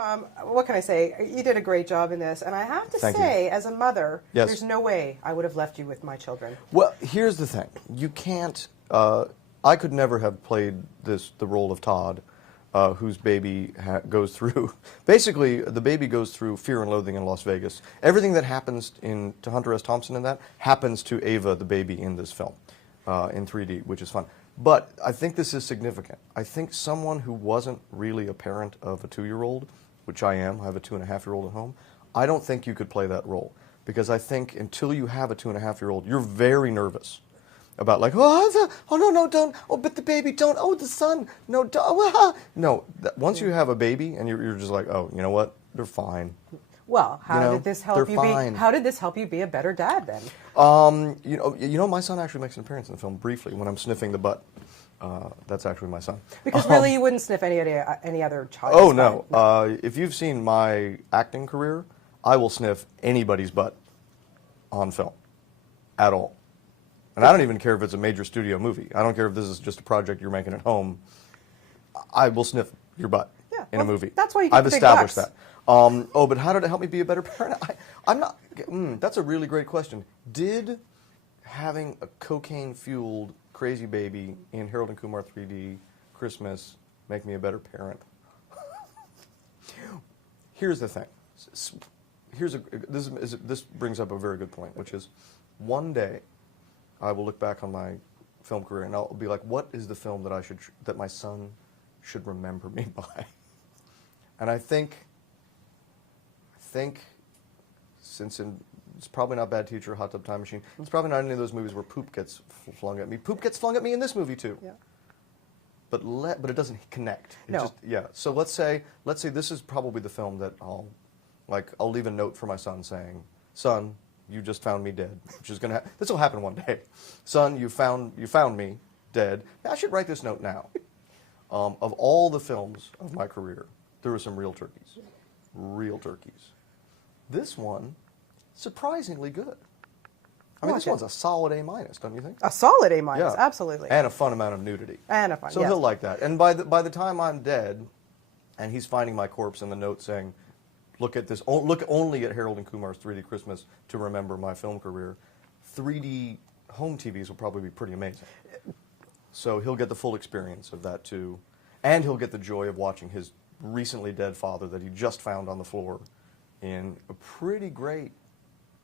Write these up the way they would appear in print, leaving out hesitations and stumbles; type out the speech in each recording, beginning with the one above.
Tom, what can I say? You did a great job in this, and I have to say, as a mother, there's no way I would have left you with my children. Well, here's the thing. You can't... I could never have played the role of Todd, whose baby goes through... Basically, the baby goes through Fear and Loathing in Las Vegas. Everything that happens to Hunter S. Thompson in that happens to Ava, the baby, in this film, in 3D, which is fun. But I think this is significant. I think someone who wasn't really a parent of a 2-year-old, which I am, I have a 2.5-year-old at home, I don't think you could play that role. Because I think until you have a 2.5-year-old, you're very nervous about like, oh no, don't, oh, but the baby, don't, oh, the son, no, don't, oh, no. Once you have a baby and you're just like, oh, you know what, they're fine. Well, how did this help you be? How did this help you be a better dad then? You know, my son actually makes an appearance in the film briefly when I'm sniffing the butt. That's actually my son. Because really, you wouldn't sniff any other child. Oh no! If you've seen my acting career, I will sniff anybody's butt on film, at all. And I don't even care if it's a major studio movie. I don't care if this is just a project you're making at home. I will sniff your butt in a movie. That's why you get I've the big established bucks. that. Oh, but how did it help me be a better parent? I'm not. That's a really great question. Did having a cocaine-fueled crazy baby in Harold and Kumar 3D Christmas make me a better parent? Here's the thing. This brings up a very good point, which is one day I will look back on my film career and I'll be like, what is the film that my son should remember me by? And I think since it's probably not Bad Teacher, Hot Tub Time Machine, it's probably not any of those movies where poop gets flung at me. Poop gets flung at me in this movie too. Yeah. But it doesn't connect. So let's say this is probably the film that I'll leave a note for my son saying, "Son, you just found me dead," which is gonna this will happen one day. "Son, you found me dead." I should write this note now. Of all the films of my career, there were some real turkeys. Real turkeys. This one, surprisingly good. I mean, this one's a solid A-, don't you think? A solid A-, absolutely. And a fun amount of nudity. So he'll like that. And by the time I'm dead, and he's finding my corpse and the note saying, look at this, look only at Harold and Kumar's 3D Christmas to remember my film career, 3D home TVs will probably be pretty amazing. So he'll get the full experience of that too. And he'll get the joy of watching his recently dead father that he just found on the floor in a pretty great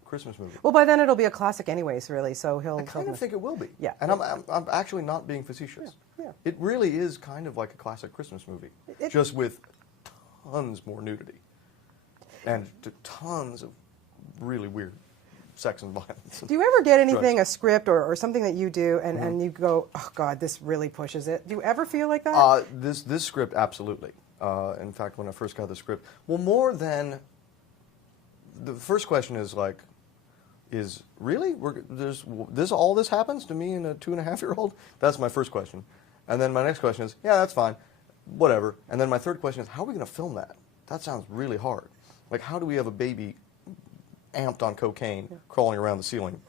Christmas movie. Well, by then it'll be a classic anyways, really, so he'll... I kind of think it will be. Yeah. And I'm actually not being facetious. Yeah. It really is kind of like a classic Christmas movie, just with tons more nudity and tons of really weird sex and violence. Do you ever get anything, a script or something that you do, and you go, oh, God, this really pushes it? Do you ever feel like that? This script, absolutely. In fact, when I first got the script, well, more than... The first question is like, really? All this happens to me and a 2.5-year-old? That's my first question. And then my next question is, yeah, that's fine, whatever. And then my third question is, how are we going to film that? That sounds really hard. Like, how do we have a baby amped on cocaine crawling around the ceiling?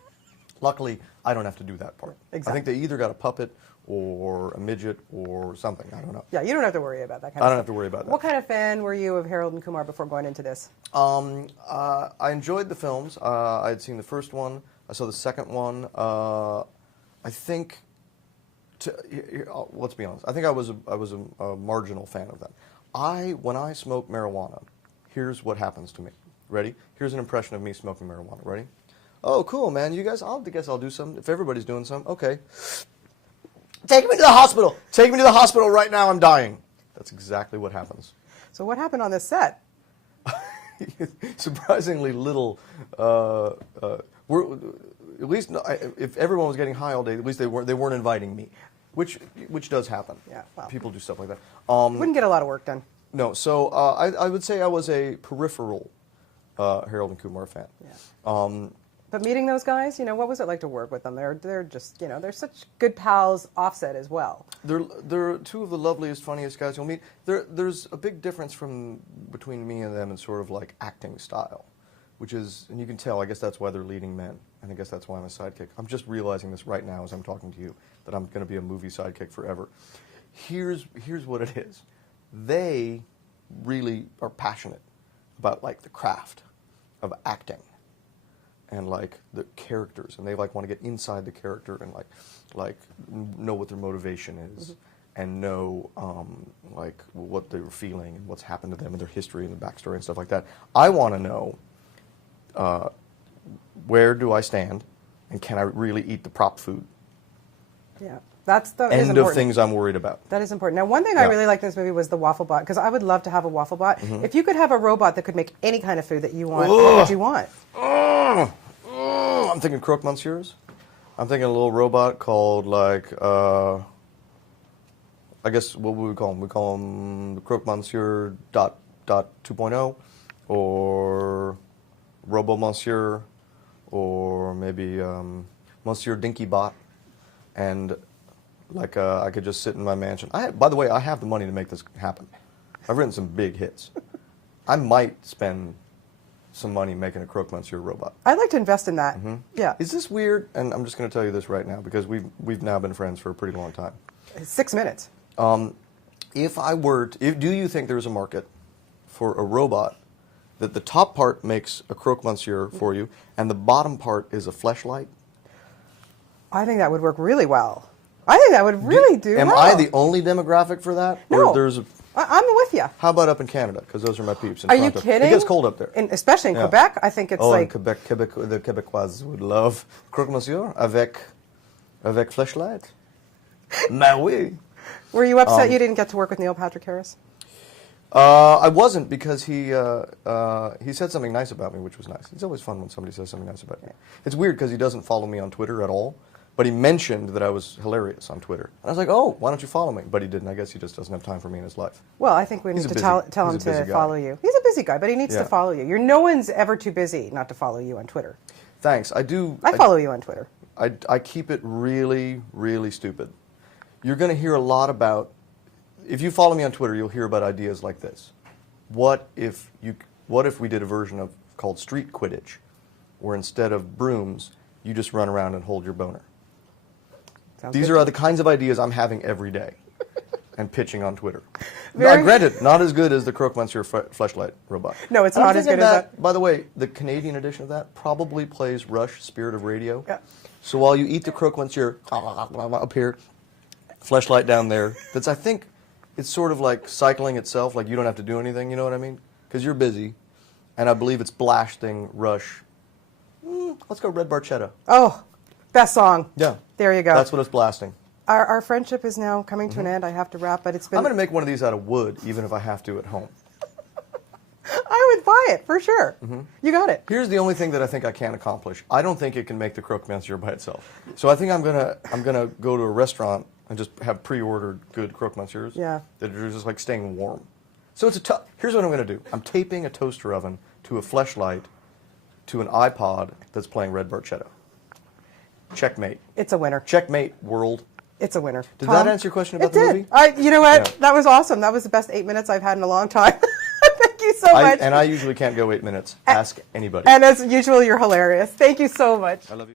Luckily, I don't have to do that part. Exactly. I think they either got a puppet or a midget or something. I don't know. Yeah, you don't have to worry about that kind of stuff. I don't have to worry about that. What kind of fan were you of Harold and Kumar before going into this? I enjoyed the films. I had seen the first one. I saw the second one. I think, let's be honest, I think I was a marginal fan of them. When I smoke marijuana, here's what happens to me. Ready? Here's an impression of me smoking marijuana. Ready? Oh, cool, man. You guys, I guess I'll do some. If everybody's doing some, okay. Take me to the hospital. Take me to the hospital right now. I'm dying. That's exactly what happens. So what happened on this set? Surprisingly little. At least if everyone was getting high all day, at least they weren't inviting me, which does happen. Yeah, well, people do stuff like that. Wouldn't get a lot of work done. No, so I would say I was a peripheral Harold and Kumar fan. Yeah. But meeting those guys, what was it like to work with them? They're just, they're such good pals offset as well. They're two of the loveliest, funniest guys you'll meet. There's a big difference between me and them in sort of like acting style, which is, and you can tell, I guess that's why they're leading men, and I guess that's why I'm a sidekick. I'm just realizing this right now as I'm talking to you, that I'm going to be a movie sidekick forever. Here's what it is. They really are passionate about like the craft of acting and like the characters, and they like want to get inside the character and like know what their motivation is, and know like what they were feeling and what's happened to them and their history and their backstory and stuff like that. I want to know where do I stand, and can I really eat the prop food? Yeah, that's the End of things I'm worried about. That is important. Now, one thing I really liked in this movie was the waffle bot, because I would love to have a waffle bot. If you could have a robot that could make any kind of food that you want, what would you want? I'm thinking croque monsieurs. I'm thinking a little robot called like, I guess, what would we call him? We call him the croque monsieur dot 2.0, or Robo Monsieur, or maybe Monsieur Dinky Bot, and like I could just sit in my mansion. By the way, I have the money to make this happen. I've written some big hits. I might spend some money making a croque monsieur robot. I'd like to invest in that. Yeah. Is this weird? And I'm just going to tell you this right now because we've now been friends for a pretty long time. 6 minutes. If I were to, do you think there's a market for a robot that the top part makes a croque monsieur for you and the bottom part is a fleshlight? I think that would work really well. I think that would really do Am well. I the only demographic for that? No. Or there's a, I'm with you. how about up in Canada? Because those are my peeps. In Are you Toronto. kidding? It gets cold up there. Especially in Quebec, I think it's like... in Quebec, the Quebecois would love croque monsieur avec fleshlight. Mais oui. Were you upset you didn't get to work with Neil Patrick Harris? I wasn't, because he said something nice about me, which was nice. It's always fun when somebody says something nice about you. It's weird because he doesn't follow me on Twitter at all, but he mentioned that I was hilarious on Twitter. And I was like, oh, why don't you follow me? But he didn't. I guess he just doesn't have time for me in his life. Well, I think we need to tell him to follow you. He's a busy guy, but he needs to follow you. No one's ever too busy not to follow you on Twitter. Thanks. I do. I follow you on Twitter. I keep it really, really stupid. You're going to hear a lot about, if you follow me on Twitter, you'll hear about ideas like this. What if we did a version called Street Quidditch, where instead of brooms, you just run around and hold your boner? These are the kinds of ideas I'm having every day and pitching on Twitter. Granted, not as good as the croque monsieur fleshlight robot. No, it's not as good as that. By the way, the Canadian edition of that probably plays Rush, Spirit of Radio. Yeah. So while you eat the croque monsieur up here, fleshlight down there, I think it's sort of like cycling itself, like you don't have to do anything, you know what I mean? Because you're busy, and I believe it's blasting Rush. Let's go Red Barchetta. Oh, best song. Yeah. There you go. That's what it's blasting. Our friendship is now coming to an end. I have to wrap, but it's been... I'm going to make one of these out of wood, even if I have to at home. I would buy it, for sure. You got it. Here's the only thing that I think I can't accomplish. I don't think it can make the croque monsieur by itself. So I think I'm gonna go to a restaurant and just have pre-ordered good croque monsieurs. Yeah. That are just like staying warm. So it's here's what I'm going to do. I'm taping a toaster oven to a fleshlight to an iPod that's playing Red Barchetta. Checkmate. It's a winner. Checkmate, world. It's a winner. Did Tom, that answer your question about the movie? You know what? Yeah. That was awesome. That was the best 8 minutes I've had in a long time. Thank you so much. And I usually can't go 8 minutes. Ask anybody. And as usual, you're hilarious. Thank you so much. I love you.